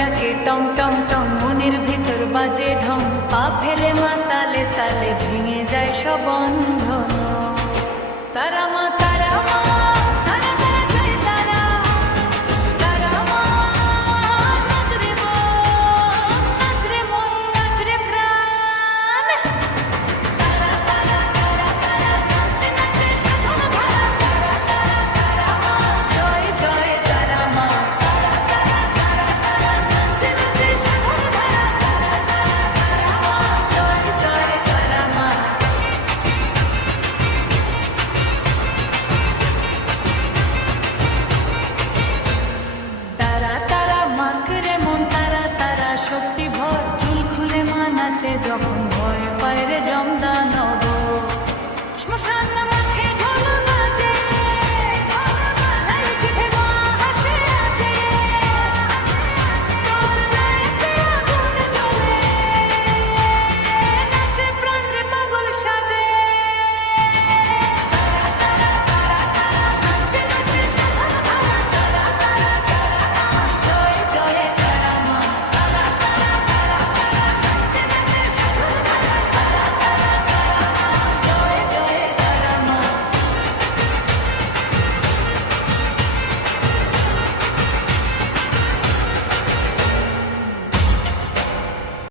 ডাকে টং টং টং, মনের ভিতর বাজে ঢং, পা ফেলে মা তালে তালে ভেঙে যায় সব বন্ধন। তারা মা তারা মা, তারা তারা জয় তারা, তারা মা নাচ রে মন, নাচ রে মন, নাচ রে প্রাণ। তারা তারা তারা তারা নাচে নাচে সাধন ধারা, তারা তারা তারা মা, জয় জয় তারা মা। তারা তারা তারা তারা নাচে নাচে সাধন ধারা, তারা তারা তারা মা, জয় জয় তারা মা। তারা তারা মাকরে মন, তারা তারা শক্তি ভর, চুল খুলে মা নাচে যখন, ভয় পায় রে জমদানব।